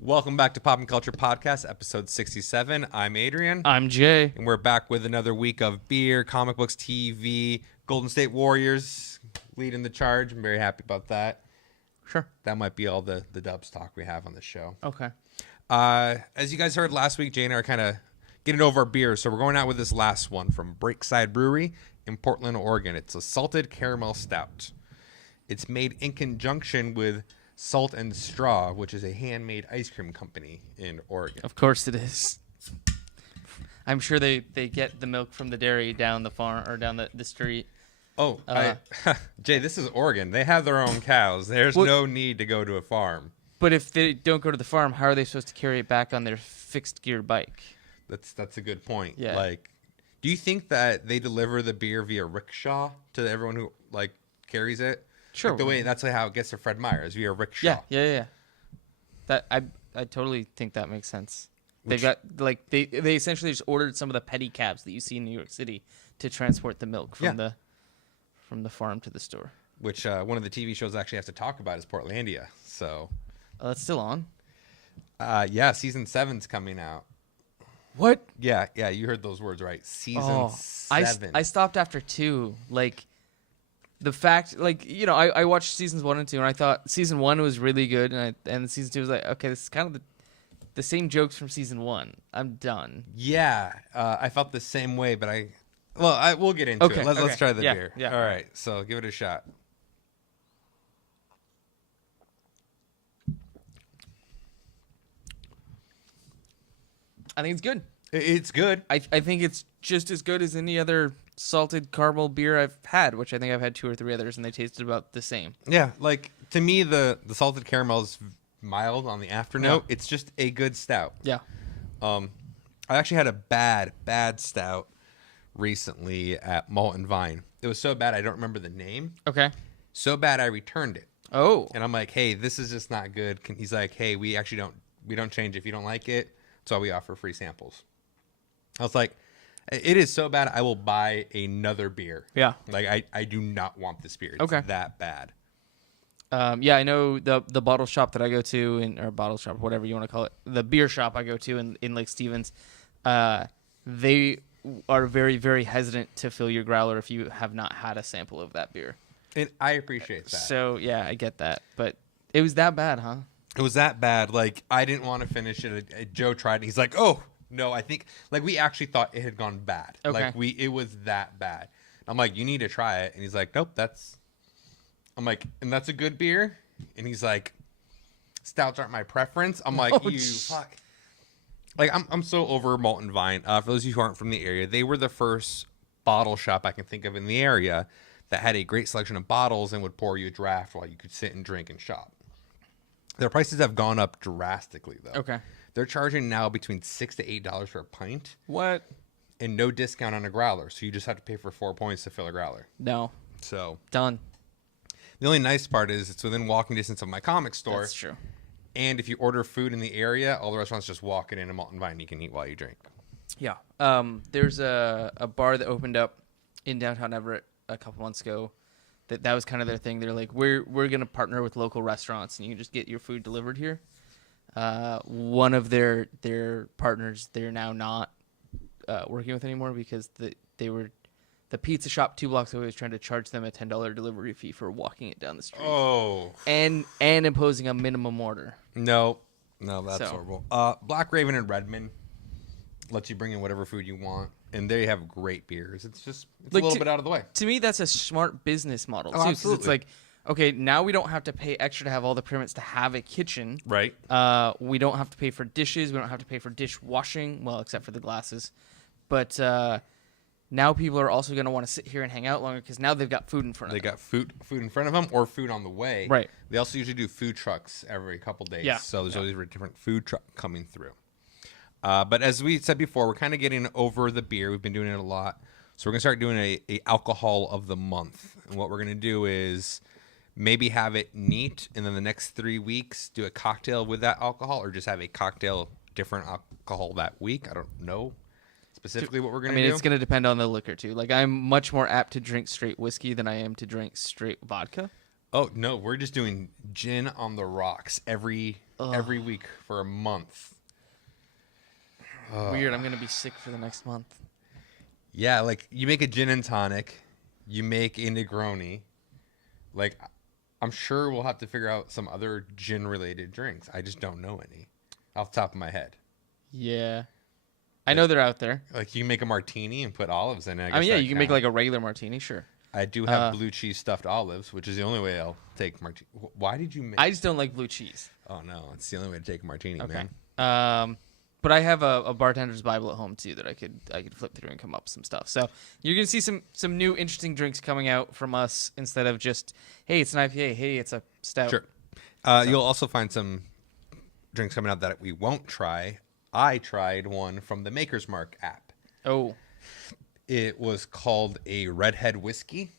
Welcome back to Pop and Culture Podcast, episode 67. I'm Adrian. I'm Jay. And we're back with another week of beer, comic books, TV, Golden State Warriors leading the charge. I'm very happy about that. Sure. That might be all the Dubs talk we have on the show. Okay. As you guys heard last week, Jay and I are kind of getting over our beers, so we're going out with this last one from Breakside Brewery in Portland, Oregon. It's a Salted Caramel Stout. It's made in conjunction with Salt and Straw, which is a handmade ice cream company in Oregon. Of course it is. I'm sure they get the milk from the dairy down the farm or down the street. Oh, Jay, this is Oregon. They have their own cows. There's no need to go to a farm. But if they don't go to the farm, how are they supposed to carry it back on their fixed gear bike? That's a good point. Yeah. Like, do you think that they deliver the beer via rickshaw to everyone who carries it? Sure. Like the way that's how it gets to Fred Meyer's via rickshaw. Yeah. That I totally think that makes sense. They've got they essentially just ordered some of the petty cabs that you see in New York City to transport the milk from the farm to the store. Which one of the TV shows I actually have to talk about is Portlandia. So. Oh, that's still on. Yeah, season 7's coming out. What? Yeah, you heard those words right. Season 7. I stopped after 2. The fact, I watched seasons 1 and 2, and I thought season 1 was really good, and season 2 was like, okay, this is kind of the same jokes from season 1. I'm done. Yeah, I felt the same way, but we'll get into it. Let's try the beer. Yeah. All right, so give it a shot. I think it's good. It's good. I think it's just as good as any other salted caramel beer I've had, which I think I've had 2 or 3 others, and they tasted about the same. Yeah, to me, the salted caramel is mild on the afternote. Yeah. It's just a good stout. Yeah. I actually had a bad stout recently at Malt and Vine. It was so bad I don't remember the name. Okay. So bad I returned it. Oh. And I'm like, hey, this is just not good. He's like, hey, we actually don't change it if you don't like it. That's why we offer free samples. I was like, it is so bad I will buy another beer. Yeah. I do not want this beer. It's Okay. that bad. Yeah, I know the bottle shop that I go to, or bottle shop, whatever you want to call it, the beer shop I go to in Lake Stevens, they are very, very hesitant to fill your growler if you have not had a sample of that beer. And I appreciate that. So, yeah, I get that. But it was that bad, huh? It was that bad. I didn't want to finish it. Joe tried it. He's like, oh, no, I think, we actually thought it had gone bad. Okay. It was that bad. I'm like, you need to try it. And he's like, nope, I'm like, and that's a good beer? And he's like, stouts aren't my preference. I'm like, fuck. I'm so over Malt and Vine. For those of you who aren't from the area, they were the first bottle shop I can think of in the area that had a great selection of bottles and would pour you a draft while you could sit and drink and shop. Their prices have gone up drastically, though. Okay. They're charging now between $6 to $8 for a pint. What? And no discount on a growler. So you just have to pay for 4 points to fill a growler. No. So. Done. The only nice part is it's within walking distance of my comic store. That's true. And if you order food in the area, all the restaurants just walk it in a Malt and Vine. You can eat while you drink. Yeah. There's a bar that opened up in downtown Everett a couple months ago. That was kind of their thing. They're like, we're gonna partner with local restaurants, and you can just get your food delivered here. One of their partners they're now not working with anymore because the pizza shop 2 blocks away was trying to charge them a $10 delivery fee for walking it down the street. Oh. And imposing a minimum order. No, that's horrible. Black Raven in Redmond lets you bring in whatever food you want, and they have great beers. It's a little bit out of the way. To me, that's a smart business model too. Absolutely. It's like, okay, now we don't have to pay extra to have all the permits to have a kitchen. Right. We don't have to pay for dishes. We don't have to pay for dishwashing. Well, except for the glasses. But now people are also going to want to sit here and hang out longer because now they've got food in front of them. They got food in front of them or food on the way. Right. They also usually do food trucks every couple days. Yeah. So there's always a different food truck coming through. But as we said before, we're kind of getting over the beer. We've been doing it a lot. So we're going to start doing a alcohol of the month. And what we're going to do is maybe have it neat, and then the next 3 weeks do a cocktail with that alcohol, or just have a cocktail different alcohol that week. I don't know specifically what we're going to do. It's going to depend on the liquor, too. I'm much more apt to drink straight whiskey than I am to drink straight vodka. Oh no, we're just doing gin on the rocks every week for a month. Weird. I'm gonna be sick for the next month. Yeah, like you make a gin and tonic, you make a Negroni. Like, I'm sure we'll have to figure out some other gin related drinks. I just don't know any off the top of my head. Yeah, I know they're out there. Like you can make a martini and put olives in it. I mean, yeah, you can make like a regular martini, sure. I do have blue cheese stuffed olives, which is the only way I'll take martini. Why did you make? I just don't like blue cheese. Oh no, it's the only way to take a martini, Okay. man. But I have a bartender's Bible at home too that I could flip through and come up with some stuff. So you're gonna see some new interesting drinks coming out from us instead of just, hey, it's an IPA, hey, it's a stout. Sure. You'll also find some drinks coming out that we won't try. I tried one from the Maker's Mark app. Oh. It was called a Redhead Whiskey,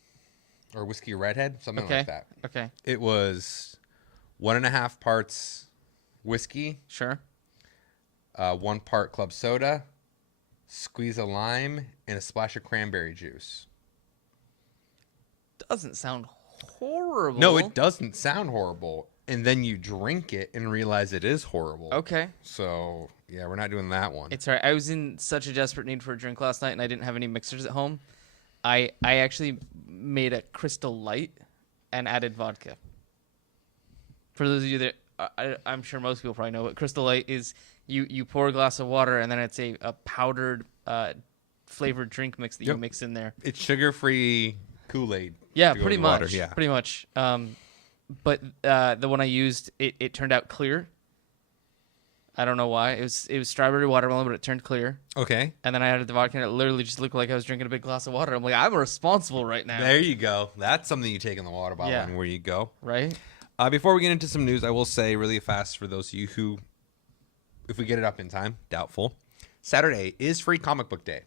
or Whiskey Redhead, something like that. Okay. It was 1.5 parts whiskey, Sure. 1 part club soda, squeeze of lime, and a splash of cranberry juice. Doesn't sound horrible. No, it doesn't sound horrible. And then you drink it and realize it is horrible. Okay. So, yeah, we're not doing that one. It's all right. I was in such a desperate need for a drink last night, and I didn't have any mixers at home. I actually made a Crystal Light and added vodka. For those of you that I'm sure most people probably know, but Crystal Light is you pour a glass of water, and then it's a powdered flavored drink mix that you mix in there. It's sugar-free Kool-Aid. Yeah, pretty much. Water, yeah. Pretty much. But the one I used, it turned out clear. I don't know why. It was strawberry watermelon, but it turned clear. Okay. And then I added the vodka, and it literally just looked like I was drinking a big glass of water. I'm like, I'm responsible right now. There you go. That's something you take in the water bottle and where you go. Right? Before we get into some news, I will say really fast for those of you who, if we get it up in time, doubtful, Saturday is Free Comic Book Day.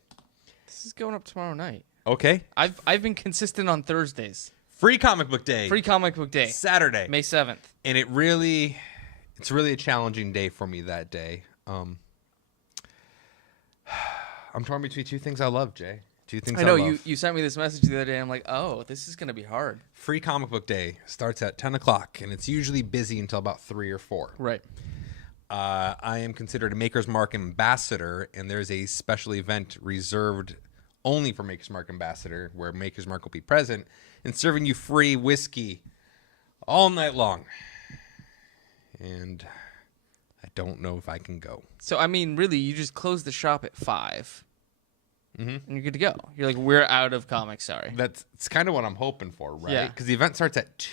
This is going up tomorrow night. Okay. I've been consistent on Thursdays. Free Comic Book Day. Free Comic Book Day. Saturday. May 7th. And it's really a challenging day for me that day. I'm torn between two things I love, Jay. Two things I know love. you sent me this message the other day. I'm like, oh, this is gonna be hard. Free Comic Book Day starts at 10 o'clock, and it's usually busy until about 3 or 4. Right. I am considered a Maker's Mark ambassador, and there's a special event reserved only for Maker's Mark ambassador, where Maker's Mark will be present and serving you free whiskey all night long. And I don't know if I can go. So I mean, really, you just close the shop at 5. And you're good to go. You're like, we're out of comics. Sorry. It's kind of what I'm hoping for, right? Yeah. Because the event starts at 2.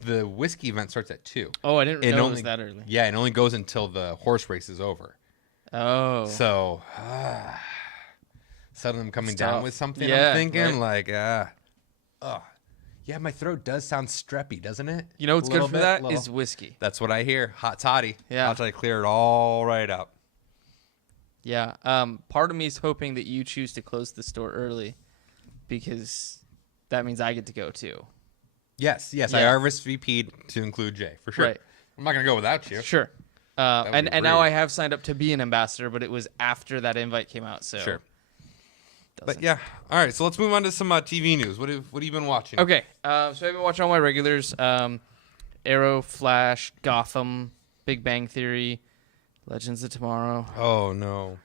The whiskey event starts at 2. Oh, I didn't know it was that early. Yeah, it only goes until the horse race is over. Oh. So, suddenly I'm coming down with something. Yeah, I'm thinking right. yeah, my throat does sound streppy, doesn't it? You know what's good for that is whiskey. That's what I hear. Hot toddy. Yeah. Hot toddy, clear it all right up. Yeah. Part of me is hoping that you choose to close the store early, because that means I get to go too. Yes. Yeah. I RSVP'd to include Jay for sure. Right. I'm not gonna go without you. Sure. And rude. now I have signed up to be an ambassador, but it was after that invite came out. So Sure. But yeah, all right. So let's move on to some TV news. What have you been watching? Okay. So I've been watching all my regulars: Arrow, Flash, Gotham, Big Bang Theory, Legends of Tomorrow. Oh no.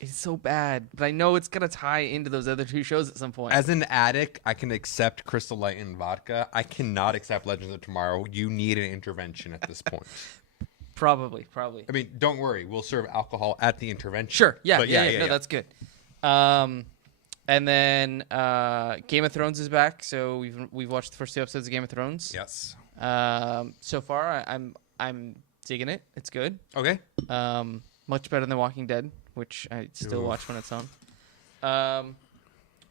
It's so bad, but I know it's gonna tie into those other 2 shows at some point. As an addict, I can accept Crystal Light and vodka. I cannot accept Legends of Tomorrow. You need an intervention at this point. Probably. I mean, don't worry. We'll serve alcohol at the intervention. Sure. Yeah. But No, that's good. And then Game of Thrones is back, so we've watched the first 2 episodes of Game of Thrones. Yes. So far, I'm digging it. It's good. Okay. Much better than Walking Dead, which I still watch when it's on.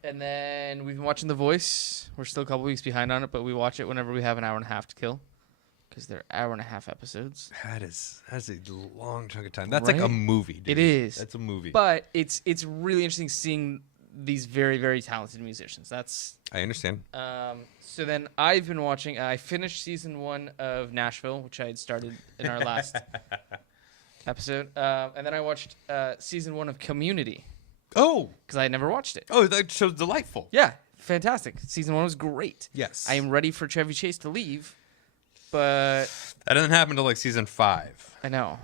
And then we've been watching The Voice. We're still a couple weeks behind on it, but we watch it whenever we have an hour and a half to kill, because they're hour-and-a-half episodes. That's a long chunk of time. That's Right? like a movie, dude. It is. That's a movie. But it's really interesting seeing these very, very talented musicians. I understand. So then I've been watching. I finished season 1 of Nashville, which I had started in our last episode, and then I watched season 1 of Community. Oh, because I had never watched it. that show's delightful. Yeah, fantastic. Season 1 was great. Yes. I am ready for Chevy Chase to leave, but That doesn't happen until like season 5. I know.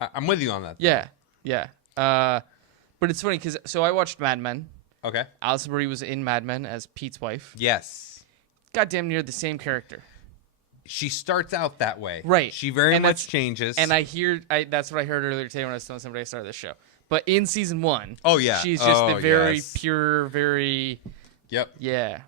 I'm with you on that. Yeah, yeah. But it's funny because I watched Mad Men. Okay. Alison Brie was in Mad Men as Pete's wife. Yes. Goddamn near the same character. She starts out that way. Right. She very much changes. And that's what I heard earlier today when I was telling somebody I started this show. But in season 1, oh yeah, she's just the very yes. pure, very Yep. yeah.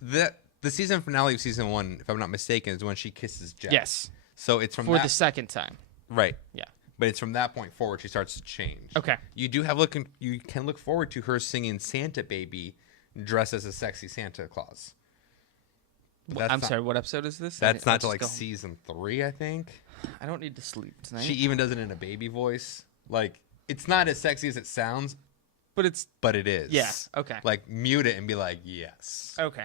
The season finale of season 1, if I'm not mistaken, is when she kisses Jeff. Yes. So it's from For the second time. right. Yeah. But it's from that point forward she starts to change. Okay. You can look forward to her singing Santa Baby dressed as a sexy Santa Claus. I'm sorry, what episode is this? That's not till like season 3, I think. I don't need to sleep tonight. She even does it in a baby voice. Like, it's not as sexy as it sounds, but it is. Yeah. Okay. Like, mute it and be like, yes. Okay.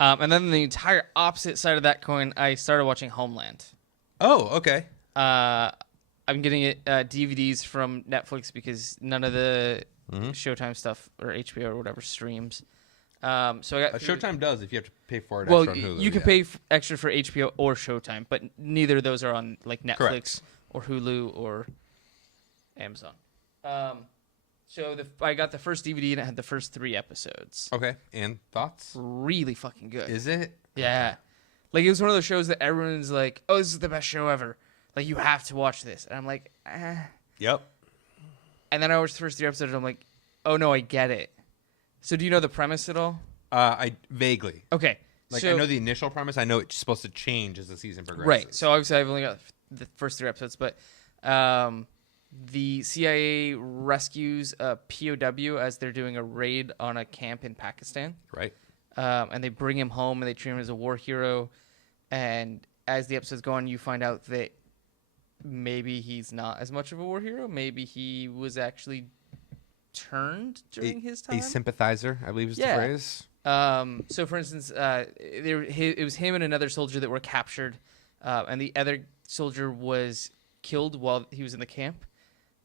And then the entire opposite side of that coin, I started watching Homeland. Oh, okay. I'm getting it DVDs from Netflix because none of the Showtime stuff or HBO or whatever streams. So I got Showtime does if you have to pay for it. Well, extra on Hulu, you can pay extra for HBO or Showtime, but neither of those are on like Netflix Correct. or Hulu or Amazon. So I got the first DVD and it had the first 3 episodes. Okay, and thoughts? Really fucking good. Is it? Yeah. Like, it was one of those shows that everyone's like, oh, this is the best show ever. Like, you have to watch this. And I'm like, eh. Yep. And then I watched the first 3 episodes and I'm like, oh, no, I get it. So do you know the premise at all? I vaguely. Okay. Like, so, I know the initial premise. I know it's supposed to change as the season progresses. right. So obviously I've only got the first 3 episodes, but the CIA rescues a POW as they're doing a raid on a camp in Pakistan. Right. And they bring him home and they treat him as a war hero. And as the episodes go on, you find out that maybe he's not as much of a war hero. Maybe he was actually turned during his time. A sympathizer, I believe is the phrase. So, for instance, it was him and another soldier that were captured, and the other soldier was killed while he was in the camp.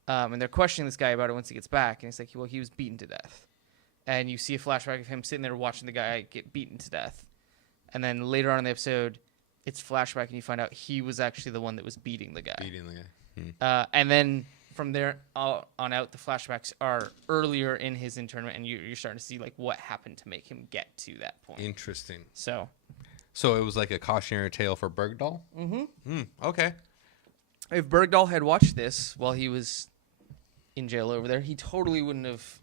And they're questioning this guy about it once he gets back, and he's like, well, he was beaten to death. And you see a flashback of him sitting there watching the guy get beaten to death. And then later on in the episode, it's flashback, and you find out he was actually the one that was beating the guy. And then from there on out, the flashbacks are earlier in his internment, and you're starting to see like what happened to make him get to that point. Interesting. So it was like a cautionary tale for Bergdahl? Mm-hmm. Okay. If Bergdahl had watched this while he was in jail over there, he totally wouldn't have.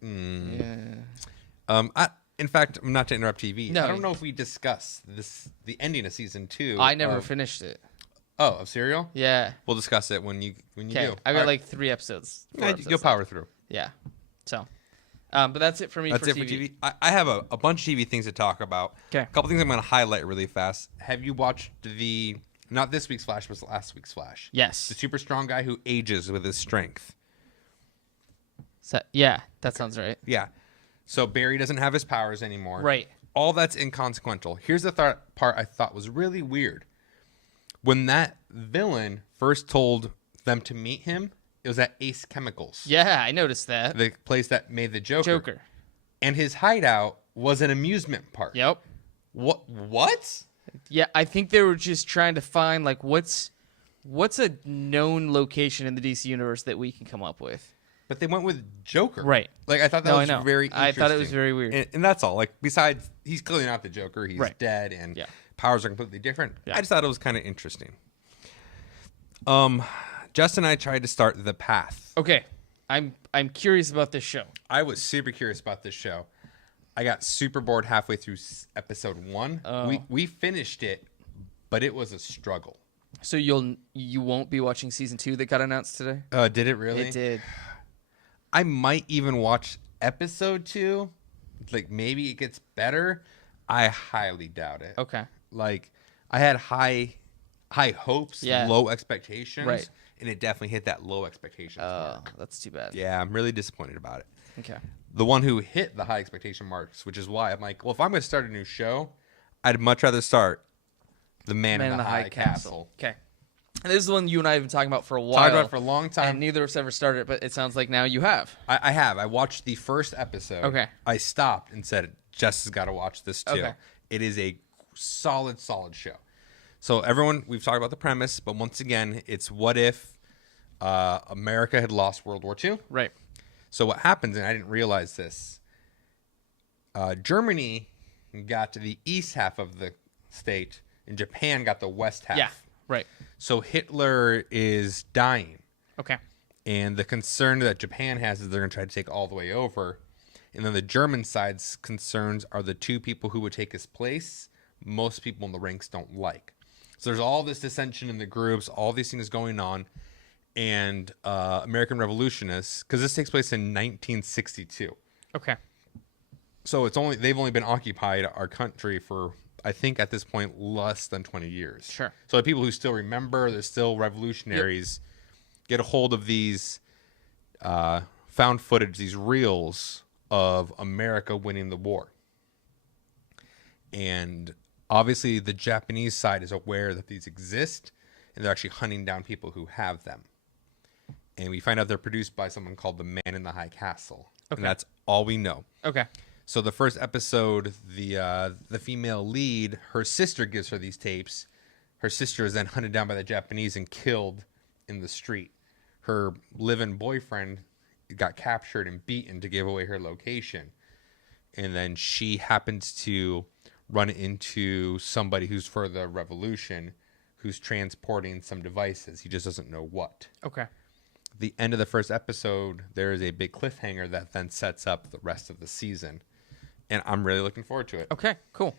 Yeah. In fact, not to interrupt TV, No. I don't know if we discussed the ending of season 2. I never finished it. Oh, of Serial? Yeah. We'll discuss it when you do. I got like 3 episodes. 4 episodes You'll power through. Yeah. So, but that's it for me. That's for it TV. for TV. I have a bunch of TV things to talk about. Okay. A couple things I'm going to highlight really fast. Have you watched not this week's Flash, but last week's Flash? Yes. The super strong guy who ages with his strength. Yeah, that sounds right. Yeah. So Barry doesn't have his powers anymore. Right. All that's inconsequential. Here's the part I thought was really weird. When that villain first told them to meet him, it was at Ace Chemicals. Yeah, I noticed that. The place that made the Joker. And his hideout was an amusement park. Yep. What? Yeah, I think they were just trying to find like what's a known location in the DC universe that we can come up with. But they went with Joker. Right. Like, I thought that was very interesting. I thought it was very weird. And that's all. Like, besides, he's clearly not the Joker. He's dead, and powers are completely different. Yeah. I just thought it was kind of interesting. Justin and I tried to start The Path. Okay. I'm curious about this show. I was super curious about this show. I got super bored halfway through episode 1. Oh. We finished it, but it was a struggle. So you won't be watching season 2 that got announced today? Did it really? It did. I might even watch episode 2. Like, maybe it gets better. I highly doubt it. Okay. Like, I had high hopes, low expectations, right? And it definitely hit that low expectations mark. That's too bad. Yeah, I'm really disappointed about it. Okay. The one who hit the high expectation marks, which is why I'm like, well, if I'm going to start a new show, I'd much rather start The Man in the High Castle. Okay. And this is the one you and I have been talking about for a while. Talked about it for a long time. And neither of us ever started it, but it sounds like now you have. I have. I watched the first episode. Okay. I stopped and said, Jess has got to watch this too. Okay. It is a solid show. So everyone, we've talked about the premise, but once again, it's what if America had lost World War II? Right. So what happens, and I didn't realize this, Germany got to the east half of the state, and Japan got the west half. Yeah. Right. So Hitler is dying. Okay. And the concern that Japan has is they're going to try to take all the way over. And then the German side's concerns are the two people who would take his place, most people in the ranks don't like. So there's all this dissension in the groups, all these things going on. And American revolutionists, because this takes place in 1962. Okay. So they've only been occupied our country for, I think at this point, less than 20 years. Sure. So the people who still remember, they're still revolutionaries, get a hold of these found footage, these reels of America winning the war. And obviously the Japanese side is aware that these exist, and they're actually hunting down people who have them. And we find out they're produced by someone called the Man in the High Castle. Okay. And that's all we know. Okay. So the first episode, the female lead, her sister gives her these tapes. Her sister is then hunted down by the Japanese and killed in the street. Her live-in boyfriend got captured and beaten to give away her location. And then she happens to run into somebody who's for the revolution, who's transporting some devices. He just doesn't know what. Okay. The end of the first episode, there is a big cliffhanger that then sets up the rest of the season. And I'm really looking forward to it. Okay, cool.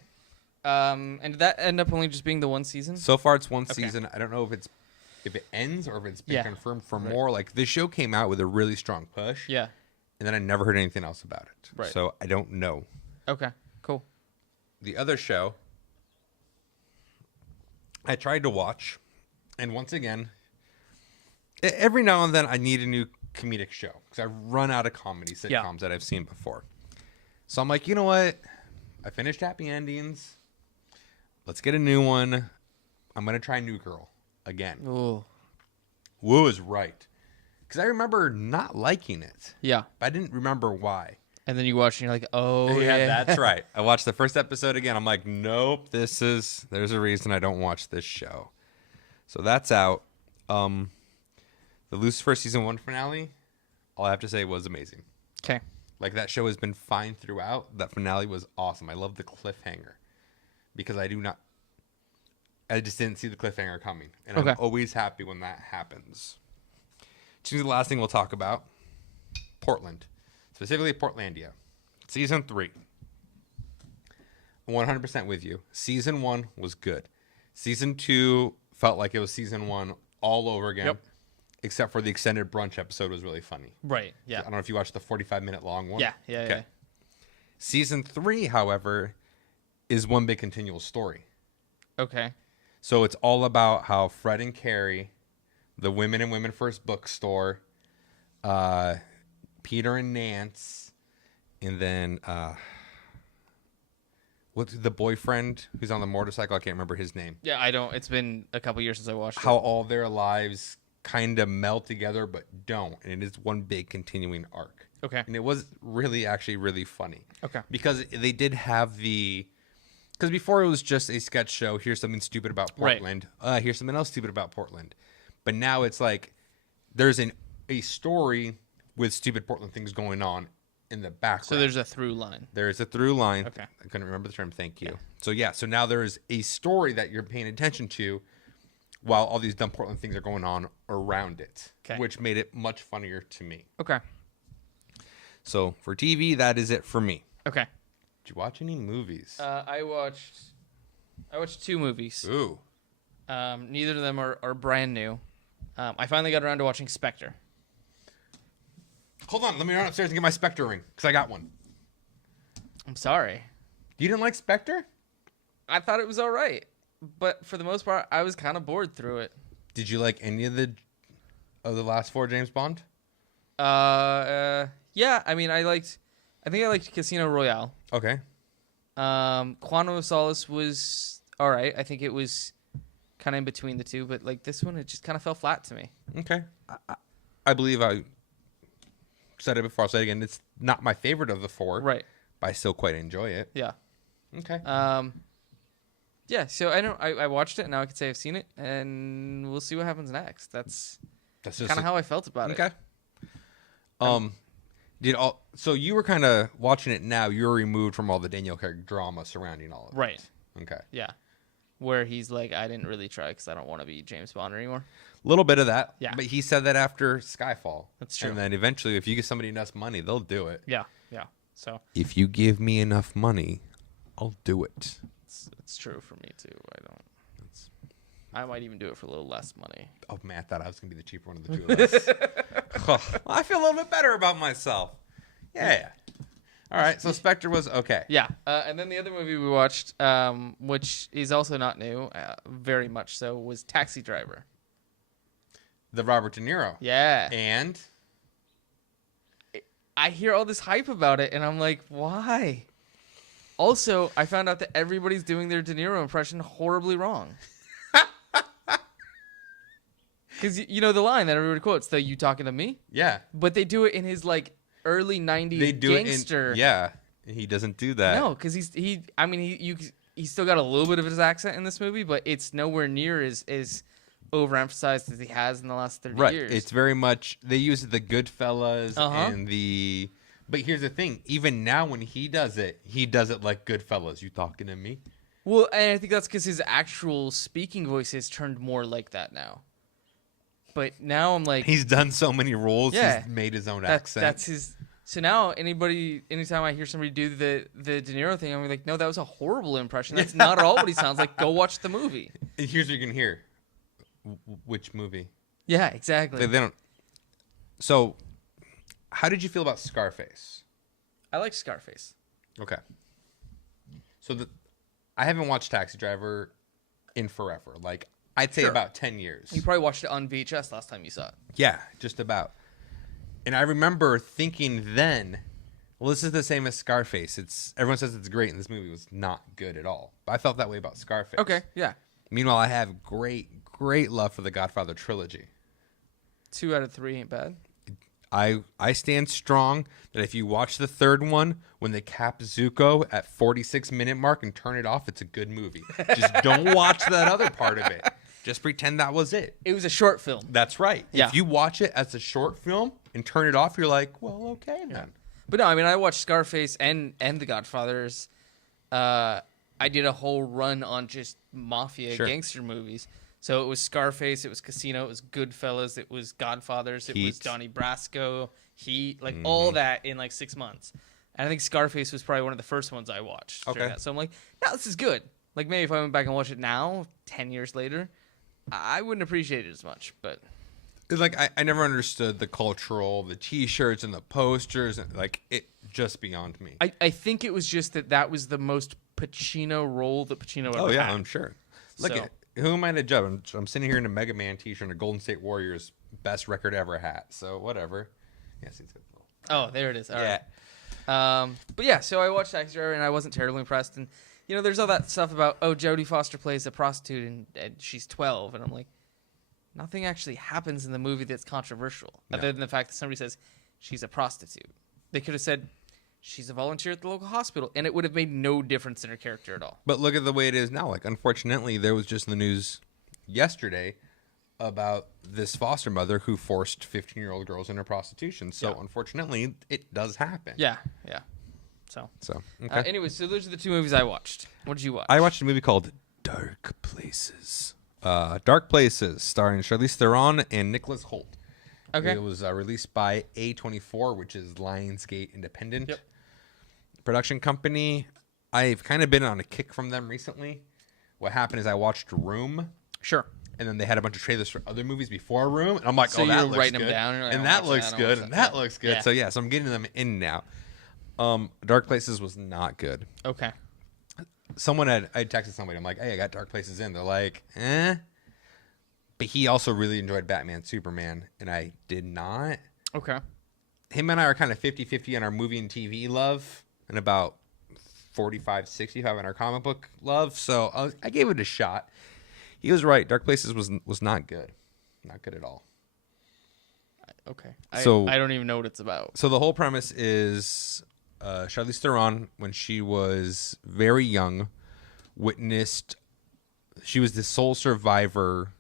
And did that end up only just being the one season? So far, it's one season. I don't know if it ends or if it's been confirmed for more. Like, this show came out with a really strong push. Yeah. And then I never heard anything else about it. Right. So I don't know. Okay, cool. The other show I tried to watch, and once again, every now and then I need a new comedic show because I run out of comedy sitcoms that I've seen before. So I'm like, you know what? I finished Happy Endings. Let's get a new one. I'm going to try New Girl again. Ooh. Woo is right. Because I remember not liking it. Yeah. But I didn't remember why. And then you watch and you're like, oh, yeah. That's right. I watched the first episode again. I'm like, nope, there's a reason I don't watch this show. So that's out. The Lucifer season 1 finale, all I have to say was amazing. Okay. Like, that show has been fine throughout. That finale was awesome. I love the cliffhanger because I just didn't see the cliffhanger coming. And I'm always happy when that happens. Choose the last thing we'll talk about. Portland. Specifically Portlandia. Season 3. I'm 100% with you. Season 1 was good. Season 2 felt like it was season 1 all over again. Yep. Except for the extended brunch episode was really funny. Right, yeah. I don't know if you watched the 45-minute long one. Yeah. Okay. Season 3, however, is one big continual story. Okay. So it's all about how Fred and Carrie, the Women and Women First bookstore, Peter and Nance, and then what's the boyfriend who's on the motorcycle? I can't remember his name. Yeah, it's been a couple years since I watched it. How all their lives kind of meld together but don't, and it is one big continuing arc. Okay. And it was actually really funny. Okay. Because they did have because before it was just a sketch show, here's something stupid about Portland. Right. Here's something else stupid about Portland. But now it's like there's a story with stupid Portland things going on in the background. So there's a through line. There's a through line. Okay. I couldn't remember the term. Thank you. Yeah. So now there's a story that you're paying attention to while all these dumb Portland things are going on around it, which made it much funnier to me. Okay. So for TV, that is it for me. Okay. Did you watch any movies? I watched 2 movies. Ooh. Neither of them are brand new. I finally got around to watching Spectre. Hold on, let me run upstairs and get my Spectre ring, because I got one. I'm sorry. You didn't like Spectre? I thought it was all right. But for the most part, I was kind of bored through it. Did you like any of the last 4 James Bond? Yeah. I mean, I think I liked Casino Royale. Okay. Quantum of Solace was all right. I think it was kind of in between the two. But like this one, it just kind of fell flat to me. Okay. I believe I said it before. I'll say it again. It's not my favorite of the four. Right. But I still quite enjoy it. Yeah. Okay. Yeah. So I watched it, and now I can say I've seen it, and we'll see what happens next. That's just kind of how I felt about it. Okay. So you were kind of watching it now. You're removed from all the Daniel Craig drama surrounding all of it. Right. Okay. Yeah. Where he's like, I didn't really try because I don't want to be James Bond anymore. A little bit of that. Yeah. But he said that after Skyfall. That's true. And then eventually, if you give somebody enough money, they'll do it. Yeah. Yeah. So if you give me enough money, I'll do it. it's true for me too. I might even do it for a little less money. Oh man, I thought I was gonna be the cheaper one of the two of us. Well, I feel a little bit better about myself. Yeah. All right, so Spectre was okay. Yeah, and then the other movie we watched, which is also not new, very much so, was Taxi Driver. The Robert De Niro. Yeah. And I hear all this hype about it, and I'm like, why? Also, I found out that everybody's doing their De Niro impression horribly wrong. Because you know the line that everybody quotes, the "You talking to me?" Yeah. But they do it in his like early '90s they do gangster. It in, yeah, he doesn't do that. No, because he's still got a little bit of his accent in this movie, but it's nowhere near as overemphasized as he has in the last 30 right. years. It's very much they use the Goodfellas and the. But here's the thing: even now, when he does it like Goodfellas. You talking to me? Well, and I think that's because his actual speaking voice has turned more like that now. But now I'm like, he's done so many roles. Yeah, he's made his own accent. That's his. So now anytime I hear somebody do the De Niro thing, I'm like, no, that was a horrible impression. That's not at all what he sounds like. Go watch the movie. And here's what you can hear. Which movie? Yeah, exactly. They don't. So, how did you feel about Scarface? I like Scarface. Okay. So I haven't watched Taxi Driver in forever. Like I'd say about 10 years. You probably watched it on VHS last time you saw it. Yeah, just about. And I remember thinking then, well, this is the same as Scarface. Everyone says it's great, and this movie was not good at all. But I felt that way about Scarface. Okay, yeah. Meanwhile, I have great love for the Godfather trilogy. 2 out of 3 ain't bad. I stand strong that if you watch the third one, when they cap Zuko at 46-minute mark and turn it off, it's a good movie. Just don't watch that other part of it. Just pretend that was it. It was a short film. That's right. Yeah. If you watch it as a short film and turn it off, you're like, well, okay then. Yeah. But no, I mean, I watched Scarface and The Godfathers. I did a whole run on just mafia gangster movies. So it was Scarface, it was Casino, it was Goodfellas, it was Godfathers, it was Donnie Brasco, Heat, like all that in like 6 months. And I think Scarface was probably one of the first ones I watched. Okay. So I'm like, no, this is good. Like maybe if I went back and watched it now, 10 years later, I wouldn't appreciate it as much. But it's like I never understood the the T-shirts and the posters, and like it just beyond me. I think it was just that was the most Pacino role that Pacino ever had. Oh yeah, I'm sure. Look So- at who am I to judge? I'm sitting here in a Mega Man T-shirt and a Golden State Warriors best record ever hat. So whatever. Yes, it's good. Oh, there it is. All Yeah. right. But yeah, so I watched Taxi Driver and I wasn't terribly impressed. And you know, there's all that stuff about Jodie Foster plays a prostitute and she's 12, and I'm like, nothing actually happens in the movie that's controversial, other than the fact that somebody says she's a prostitute. They could have said she's a volunteer at the local hospital, and it would have made no difference in her character at all. But look at the way it is now. Like, unfortunately, there was just the news yesterday about this foster mother who forced 15-year-old girls into prostitution. So, unfortunately, it does happen. Yeah. So okay. anyway, so those are the 2 movies I watched. What did you watch? I watched a movie called Dark Places. Dark Places, starring Charlize Theron and Nicholas Hoult. Okay. It was released by A24, which is Lionsgate Independent production company. I've kind of been on a kick from them recently. What happened is I watched Room. Sure. And then they had a bunch of trailers for other movies before Room. And I'm like, So oh, that you're looks writing good. them down. You're like, And I that don't watch looks that, I good. don't watch And that. that looks good. Yeah. So, yeah, so I'm getting them in now. Dark Places was not good. Okay. I texted somebody. I'm like, hey, I got Dark Places in. They're like, eh. But he also really enjoyed Batman, Superman. And I did not. Okay. Him and I are kind of 50-50 on our movie and TV love. And about 45-65 on our comic book love. So I gave it a shot. he was right. Dark Places was not good. Not good at all. Okay. I don't even know what it's about. So the whole premise is Charlize Theron, when she was very young, she was the sole survivor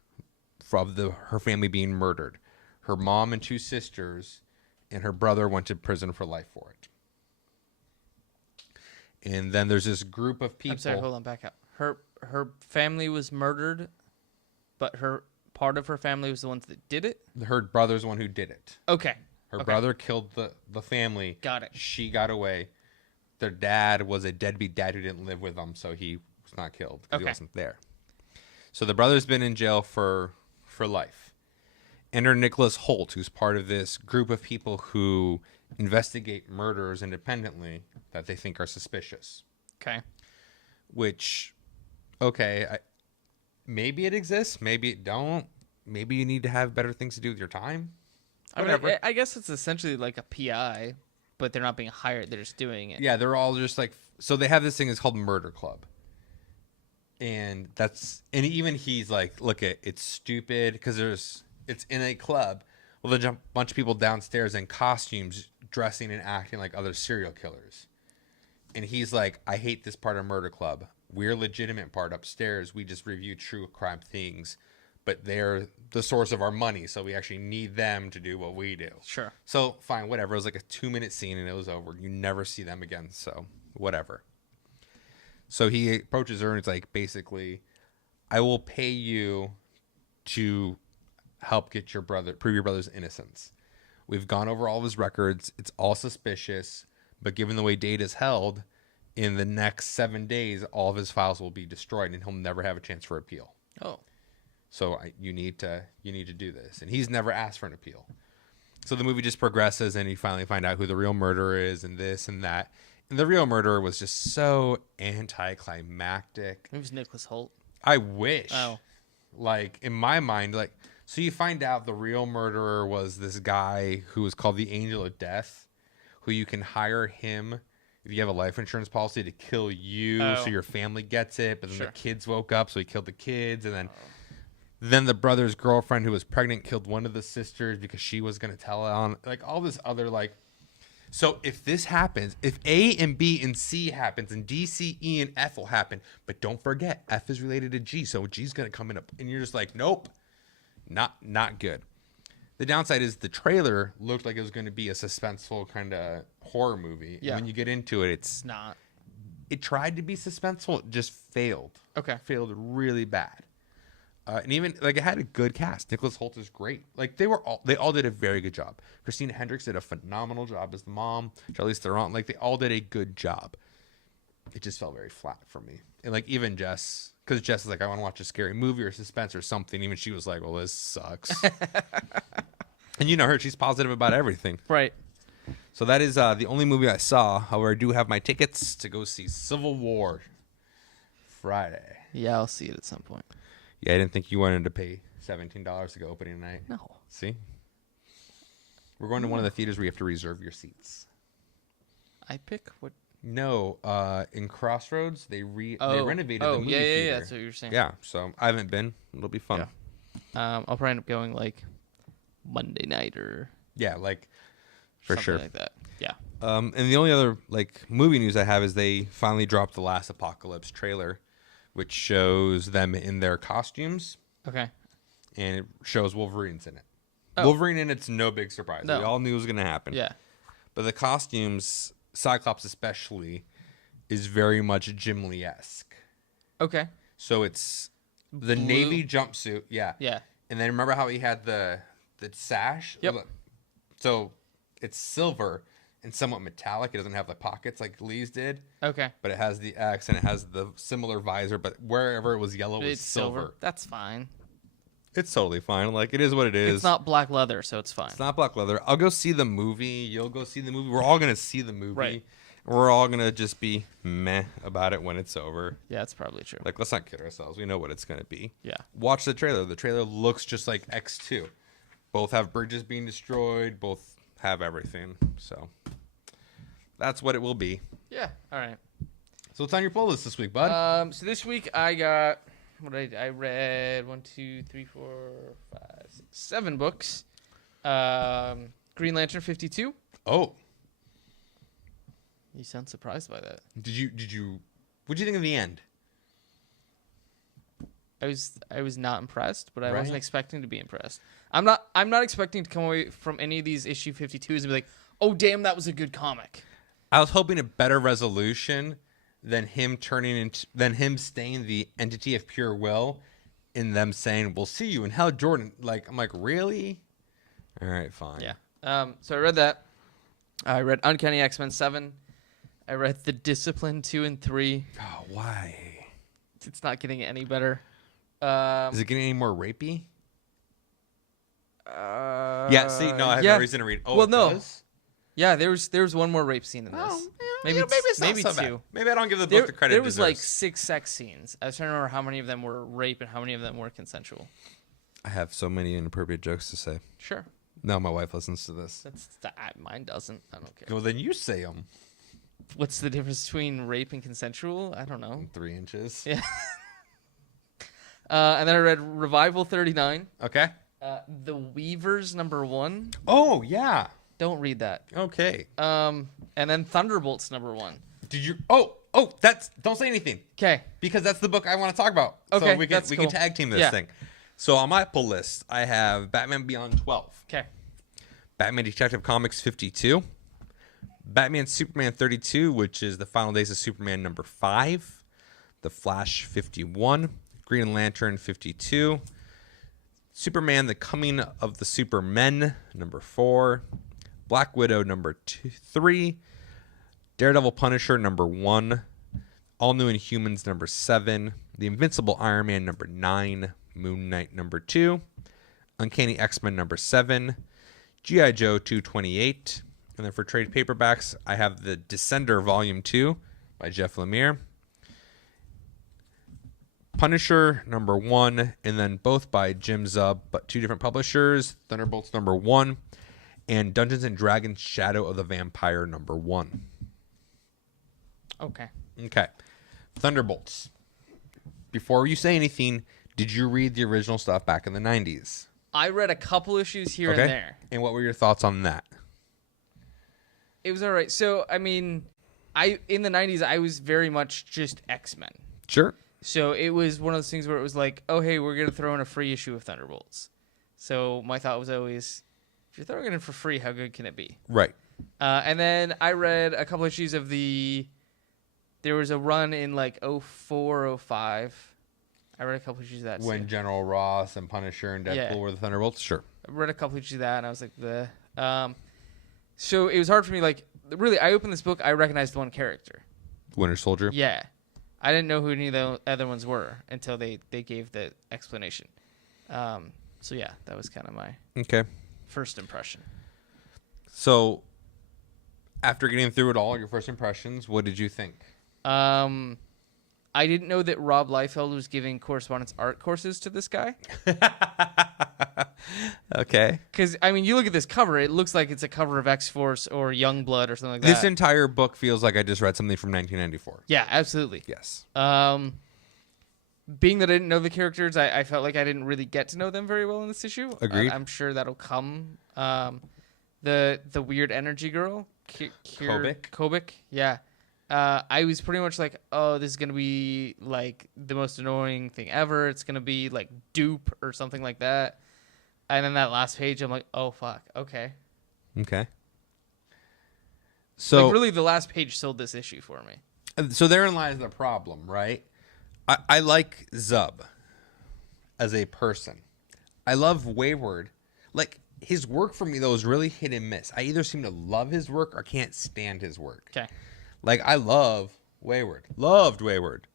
of her family being murdered. Her mom and 2 sisters and her brother went to prison for life for it. And then there's this group of people. I'm sorry, hold on, back up. Her family was murdered, but part of her family was the ones that did it? Her brother's the one who did it. Okay. Her brother killed the family. Got it. She got away. Their dad was a deadbeat dad who didn't live with them, so he was not killed because he wasn't there. So the brother's been in jail for life. Enter Nicholas Hoult, who's part of this group of people who investigate murders independently that they think are suspicious. Okay. Which, maybe it exists, maybe it don't. Maybe you need to have better things to do with your time. Whatever. I guess it's essentially like a PI, but they're not being hired. They're just doing it. Yeah, they're all just like... So they have this thing that's called Murder Club. And even he's like, look, it's stupid because it's in a club. Well, there's a bunch of people downstairs in costumes dressing and acting like other serial killers. And he's like, I hate this part of Murder Club. We're legitimate part upstairs. We just review true crime things. But they're the source of our money, so we actually need them to do what we do. Sure. So, fine, whatever. It was like a 2-minute scene, and it was over. You never see them again, so whatever. So he approaches her, and it's like, basically, I will pay you to help get prove your brother's innocence. We've gone over all of his records. It's all suspicious, but given the way data's held, in the next 7 days, all of his files will be destroyed, and he'll never have a chance for appeal. Oh. So you need to do this. And he's never asked for an appeal. So the movie just progresses, and you finally find out who the real murderer is and this and that. And the real murderer was just so anticlimactic. It was Nicholas Hoult. I wish. Oh. Like, in my mind, like, so you find out the real murderer was this guy who was called the Angel of Death, who you can hire him if you have a life insurance policy to kill you so your family gets it. But then the kids woke up, so he killed the kids. And then the brother's girlfriend who was pregnant killed one of the sisters because she was going to tell on, like, all this other, like. So if this happens, if A and B and C happens, and D, C, E, and F will happen, but don't forget, F is related to G, so G's going to come in, and you're just like, nope, not good. The downside is the trailer looked like it was going to be a suspenseful kind of horror movie. Yeah. And when you get into it, it's not. It tried to be suspenseful, it just failed. Okay. Failed really bad. And even, like, it had a good cast. Nicholas Hoult is great. Like, they all did a very good job. Christina Hendricks did a phenomenal job as the mom. Charlize Theron, like, they all did a good job. It just felt very flat for me. And, like, even Jess, because Jess is like, I want to watch a scary movie or suspense or something. Even she was like, well, this sucks. And you know her, she's positive about everything. Right. So that is the only movie I saw. However, I do have my tickets to go see Civil War Friday. Yeah, I'll see it at some point. Yeah, I didn't think you wanted to pay $17 to go opening night. No. See? We're going to one of the theaters where you have to reserve your seats. I pick what? No, in Crossroads, they renovated the movie theater. Yeah, that's what you're saying. Yeah, so I haven't been. It'll be fun. Yeah. I'll probably end up going, like, Monday night or... Yeah, like, for sure. Something like that. Yeah. And the only other, like, movie news I have is they finally dropped the Last Apocalypse trailer, which shows them in their costumes. Okay. And it shows Wolverine's in it. Oh. Wolverine in it's no big surprise. No. We all knew it was going to happen. Yeah. But the costumes, Cyclops especially, is very much Jim Lee-esque. Okay. So it's the Blue. navy jumpsuit. Yeah. Yeah. And then remember how he had the sash? Yep. So it's silver and somewhat metallic. It doesn't have the pockets like Lee's did. Okay. But it has the X and it has the similar visor, but wherever it was yellow was It's silver. That's fine. It's totally fine. Like, it is what it is. It's not black leather, so it's fine. It's not black leather. I'll go see the movie. You'll go see the movie. We're all going to see the movie. Right. We're all going to just be meh about it when it's over. Yeah, that's probably true. Like, let's not kid ourselves. We know what it's going to be. Yeah. Watch the trailer. The trailer looks just like X2. Both have bridges being destroyed. Both have everything. So that's what it will be. Yeah. All right. So what's on your pull list this week, bud? So this week I got I read 7 books. Green Lantern 52. Oh, You sound surprised by that. did you? What'd you think of the end? I was not impressed, but I wasn't Right. expecting to be impressed. I'm not expecting to come away from any of these issue 52s and be like, "Oh damn, that was a good comic." I was hoping a better resolution than him staying the entity of pure will, and them saying, "We'll see you in Hell, Jordan." Like, I'm like, really? All right, fine. Yeah. So I read that. I read Uncanny X-Men 7. I read The Discipline 2 and 3. Oh, why? It's not getting any better. Is it getting any more rapey? Yeah. See, no, I have no reason to read. Oh, well, it no. does? Yeah, there was one more rape scene in this. Oh, yeah, maybe maybe it's not maybe so 2. bad. Maybe I don't give the book the credit. There it was deserves. like 6 sex scenes. I was trying to remember how many of them were rape and how many of them were consensual. I have so many inappropriate jokes to say. Sure. No, my wife listens to this. Mine doesn't. I don't care. Well, then you say them. What's the difference between rape and consensual? I don't know. 3 inches. Yeah. And then I read Revival 39. Okay. The Weavers #1. Oh, yeah. Don't read that. Okay. And then Thunderbolts #1. Did you? Oh, don't say anything. Okay. Because that's the book I want to talk about. Okay, So we that's can cool. tag team this Yeah. thing. So on my pull list, I have Batman Beyond 12, Okay. Batman Detective Comics 52, Batman Superman 32, which is the Final Days of Superman #5, The Flash 51, Green Lantern 52, Superman The Coming of the Supermen #4, Black Widow #3, Daredevil Punisher #1, All New Inhumans #7, The Invincible Iron Man #9, Moon Knight #2, Uncanny X-Men #7, G.I. Joe 228, and then for trade paperbacks, I have The Descender Volume 2 by Jeff Lemire, Punisher #1, and then both by Jim Zub, but 2 different publishers, Thunderbolts #1, and Dungeons and Dragons Shadow of the Vampire #1. Okay. Okay. Thunderbolts. Before you say anything, did you read the original stuff back in the 90s? I read a couple issues here Okay. and there. And what were your thoughts on that? It was all right. So, I mean, in the 90s, I was very much just X-Men. Sure. So it was one of those things where it was like, oh, hey, we're going to throw in a free issue of Thunderbolts. So my thought was always, if you're throwing it in for free, how good can it be? Right. And then I read a couple issues of there was a run in like 04, 05. I read a couple issues of that. When too. General Ross and Punisher and Deadpool Yeah. were the Thunderbolts? Sure. I read a couple issues of that, and I was like, so it was hard for me. Like, really, I opened this book, I recognized one character. Winter Soldier? Yeah. I didn't know who any of the other ones were until they gave the explanation. So, yeah, that was kind of my Okay. first impression. So, after getting through it all, your first impressions, what did you think? I didn't know that Rob Liefeld was giving correspondence art courses to this guy. Okay. Because, I mean, you look at this cover, it looks like it's a cover of X-Force or Youngblood or something like that. This entire book feels like I just read something from 1994. Yeah, absolutely. Yes. Being that I didn't know the characters, I felt like I didn't really get to know them very well in this issue. Agreed. I'm sure that'll come. The weird energy girl, Kobik. Yeah. I was pretty much like, oh, this is going to be like the most annoying thing ever. It's going to be like Dupe or something like that. And then that last page, I'm like, oh, fuck. Okay. Okay. So, like, really, the last page sold this issue for me. So therein lies the problem, right? I like Zub as a person. I love Wayward. Like, his work for me, though, is really hit and miss. I either seem to love his work or can't stand his work. Okay. Like, I love Wayward. Loved Wayward.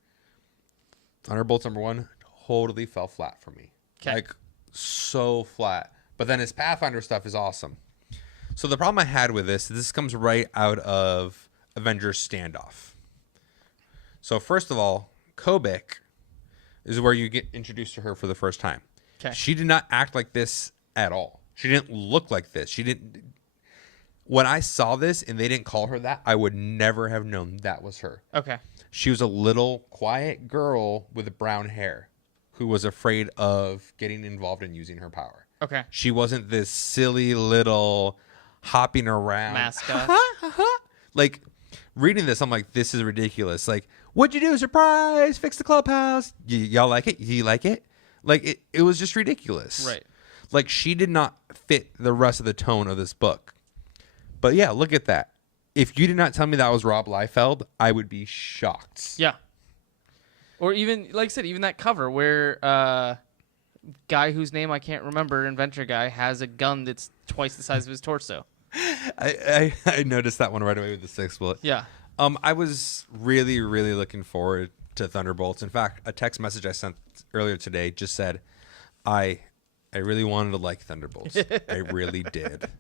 Thunderbolts #1 totally fell flat for me. Okay. Like, so flat. But then his Pathfinder stuff is awesome. So the problem I had with this comes right out of Avengers Standoff. So first of all, Kobik is where you get introduced to her for the first time. Okay. She did not act like this at all. She didn't look like this. She didn't. When I saw this and they didn't call her that, I would never have known that was her. Okay. She was a little quiet girl with brown hair. who was afraid of getting involved in using her power. Okay. She wasn't this silly little hopping around Mascot. Like, reading this, I'm like, this is ridiculous. Like, what'd you do? Surprise! Fix the clubhouse. Y'all like it? You like it? Like, it was just ridiculous. Right. Like, she did not fit the rest of the tone of this book. But yeah, look at that. If you did not tell me that was Rob Liefeld, I would be shocked. Yeah. Or even, like I said, even that cover where guy whose name I can't remember, inventor guy, has a gun that's twice the size of his torso. I noticed that one right away with the sixth bullet. Yeah. I was really, really looking forward to Thunderbolts. In fact, a text message I sent earlier today just said, I really wanted to like Thunderbolts. I really did.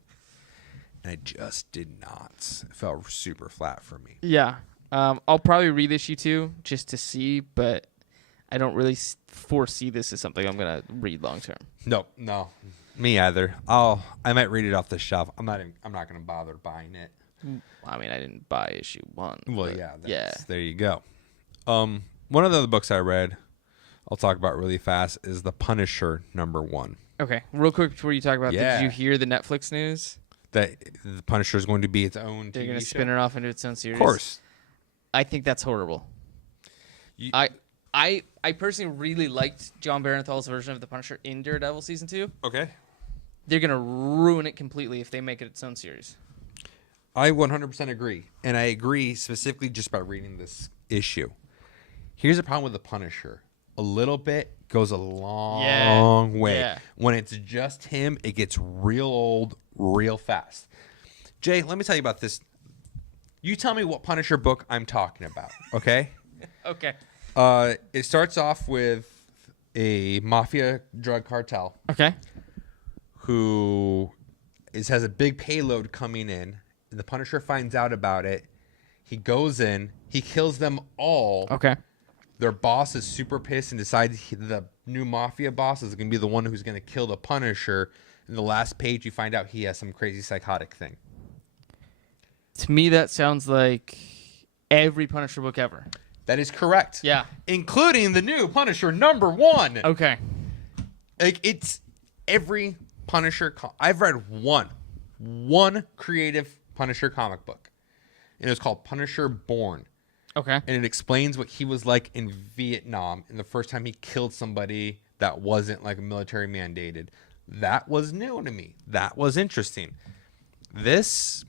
And I just did not. It fell super flat for me. Yeah. I'll probably read issue 2 just to see, but I don't really foresee this as something I'm going to read long term. No, me either. I might read it off the shelf. I'm not going to bother buying it. I mean, I didn't buy issue 1. Well, but yeah, there you go. One of the other books I read, I'll talk about really fast, is The Punisher #1. Okay, real quick before you talk about Yeah. did you hear the Netflix news? That The Punisher is going to be its own They're TV going to show. spin it off into its own series. Of course. I think that's horrible. I personally really liked John Barenthal's version of the Punisher in Daredevil season 2. Okay. They're going to ruin it completely if they make it its own series. I 100% agree. And I agree specifically just by reading this issue. Here's the problem with The Punisher. A little bit goes a long way. Yeah. When it's just him, it gets real old real fast. Jay, let me tell you about this. You tell me what Punisher book I'm talking about, okay? Okay. It starts off with a mafia drug cartel Okay. who has a big payload coming in. And the Punisher finds out about it. He goes in. He kills them all. Okay. Their boss is super pissed and decides the new mafia boss is going to be the one who's going to kill the Punisher. In the last page, you find out he has some crazy psychotic thing. To me, that sounds like every Punisher book ever. That is correct. Yeah. Including the new Punisher #1. Okay. Like, it's every Punisher. I've read one creative Punisher comic book. And it was called Punisher Born. Okay. And it explains what he was like in Vietnam and the first time he killed somebody that wasn't like military mandated. That was new to me. That was interesting. This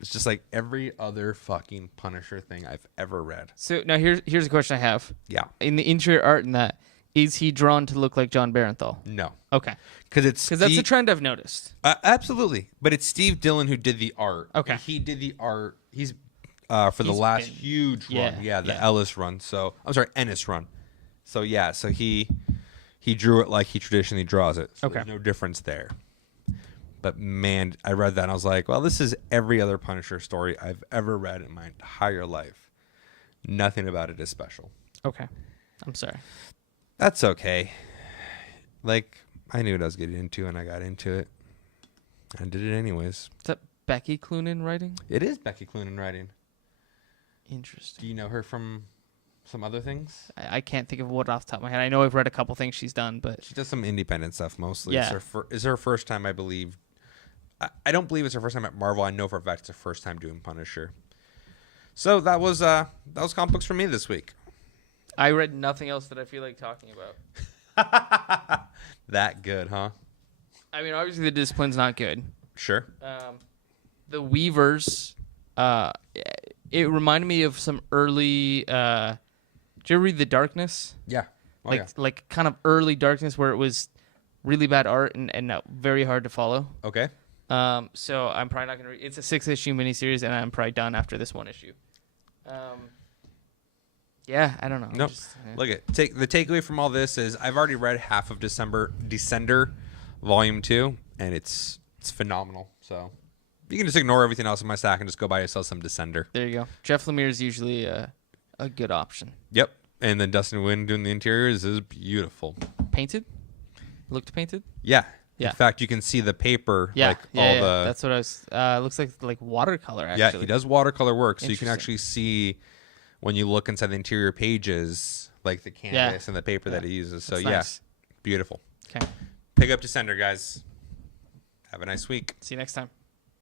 is just like every other fucking Punisher thing I've ever read. So now here's a question I have. Yeah. In the interior art in that, is he drawn to look like John Barenthal? No. Okay. Because that's a trend I've noticed. Absolutely. But it's Steve Dillon who did the art. Okay. And he did the art. He's for the last huge run. Yeah, the Ellis run. So I'm sorry, Ennis run. So yeah, so he drew it like he traditionally draws it. So there's no difference there. But man, I read that and I was like, well, this is every other Punisher story I've ever read in my entire life. Nothing about it is special. Okay. I'm sorry. That's okay. Like, I knew what I was getting into and I got into it. I did it anyways. Is that Becky Cloonan writing? It is Becky Cloonan writing. Interesting. Do you know her from some other things? I can't think of what off the top of my head. I know I've read a couple things she's done, but She does some independent stuff mostly. Yeah. It's her first time, I believe. I don't believe it's her first time at Marvel. I know for a fact it's her first time doing Punisher. So that was comic books for me this week. I read nothing else that I feel like talking about. That good, huh? I mean, obviously the discipline's not good. Sure. The Weavers, it reminded me of some early. Did you ever read The Darkness? Yeah. Like kind of early Darkness where it was really bad art and very hard to follow. Okay. So I'm probably not gonna read. It's a 6-issue miniseries, and I'm probably done after this one issue. Yeah, I don't know. Nope. Look at the takeaway from all this is I've already read half of Descender, Volume 2, and it's phenomenal. So you can just ignore everything else in my stack and just go buy yourself some Descender. There you go. Jeff Lemire is usually a good option. Yep. And then Dustin Nguyen doing the interiors is beautiful. Painted? Looked painted? Yeah. Yeah. In fact, you can see the paper. Yeah. Like That's what I was. Looks like watercolor. Actually. Yeah, he does watercolor work, so you can Interesting. actually see when you look inside the interior pages, like the canvas and the paper that he uses. So That's yeah, nice. beautiful. Okay. Pick up to sender, guys. Have a nice week. See you next time.